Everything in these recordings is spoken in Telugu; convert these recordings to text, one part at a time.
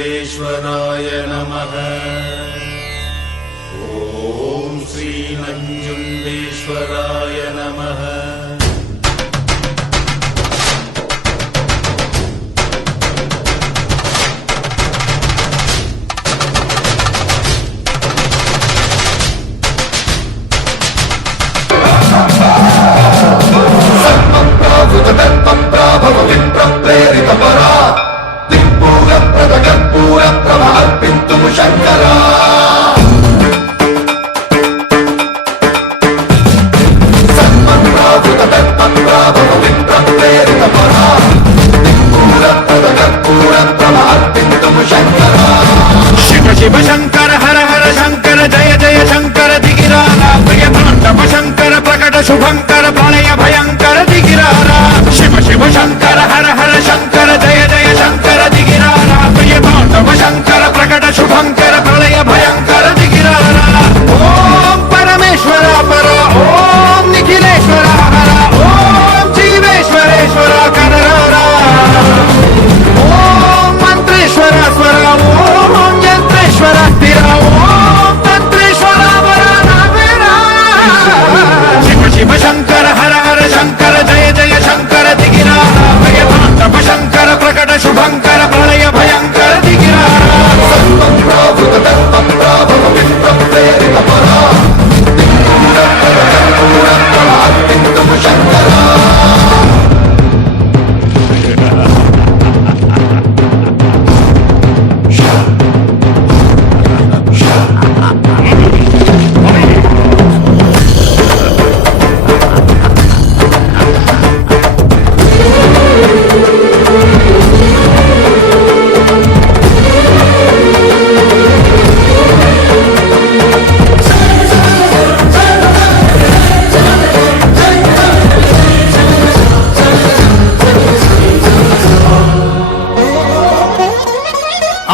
नंजुंडेश्वराय नमः। ओम श्री नंजुंडेश्वराय नमः। शिव शंकर हर हर शंकर जय जय शंकर दिगिरारा प्रिय तांडव शंकर प्रकट शुभंकर प्रलय भयंकर दिगिरारा शिव शिव शंकर हर हर शंकर जय जय शंकर दिगिरारा प्रिय तांडव शंकर प्रकट शुभंकर प्रलय भयंकर दिगिरारा। ओम परमेश्वर पर ओम निखिलेश्वर हर ओम जीवेश्वरेश्वर कररा ओम मंत्रेश्वर स्वर ओम यंत्रेश्वर स्थिर ओम तंत्रेश्वर वरनावेरा। शिव शिव शंकर हर हर शंकर जय जय शंकर दिगिरारा भय तांडव शंकर प्रकट शुभंकर प्रलय भयंकर दिगिरारा।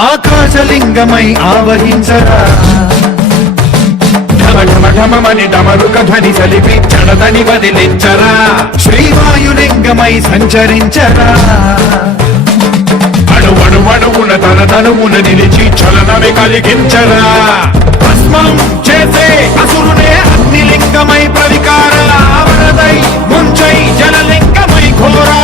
ఆకాశలింగమై ఆవహించరా ఢమ ఢమ ఢమమని డమరుక ధ్వని సలిపి చడదని వదిలించరా శ్రీవాయులింగమై సంచరించరా అణువణువున తన తనువున నిలిచి చలనమే కలిగించరా భస్మం చేసే అసురునే అగ్నిలింగమై ప్రవికార వరదై ముంచై జలలింగమై ఘోరా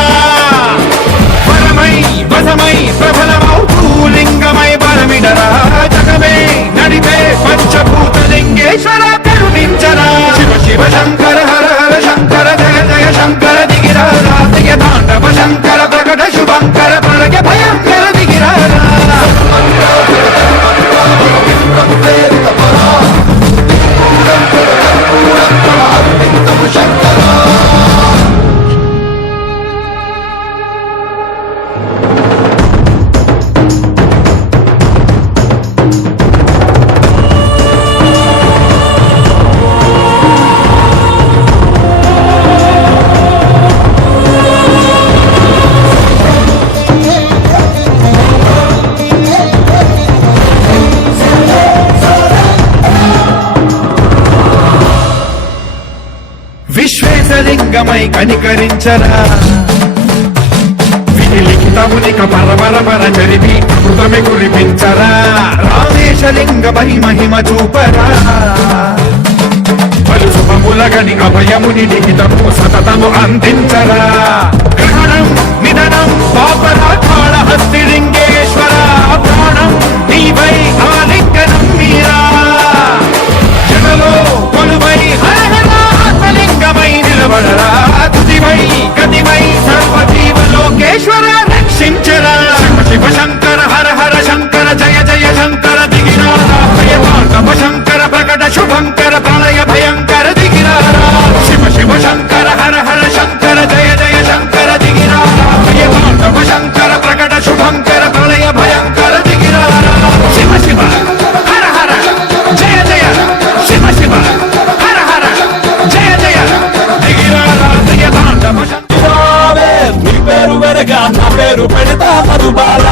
వరమై వసమై ప్రబలమౌతూ లింగమై బలమిడరా జగమే నడిపే పంచభూత లింగేశ్వర కరుణించరా శివ శివ శంకర హర హర శంకర జయ జయ శంకర దిగిరారా దిగ తాండవ శంకర ప్రకట శుభంకర ప్రళయ భయంకర దిగిరారా। విశ్వేశలింగమై కనికరించరా విధి లిఖితమునిక పరపర పర చరివి అమృతమి కురిపించరా రామేశలింగమై మహిమ చూపరా పలు శుభములగని అభయముని లిఖితము సతతము అందించరా గ్రహణం నిధనం పాపరాకాళ హస్తి లింగేశ్వర ప్రాణం నీవై ఆలింగనం మీరా జనలో కొలువై లింగమై నిలబడరా తుదివై గతివై సర్వజీవ లోకేశ్వర రక్షించరా శివ శివ శంకర హర హర శంకర జయ జయ శంకర దిగిరారా ప్రియ తాండవ శంకర ప్రకట శుభంకర ప్రళయ భయంకర దిగిరారా శివ శివ శంకర హర హర శంకర జయ జయ శంకర దిగిరారా ప్రియ తాండవ శంకర ప్రకట శుభంకర ప్రళయ భయంకర దిగిరారా శివ శివ హర హర జయ జయ శివ శివ హర హర జయ జయ దిగిరారా ప్రియ తాండవ శంకర నీ పేరు వెనక నా పేరు పెడతా మధుబాల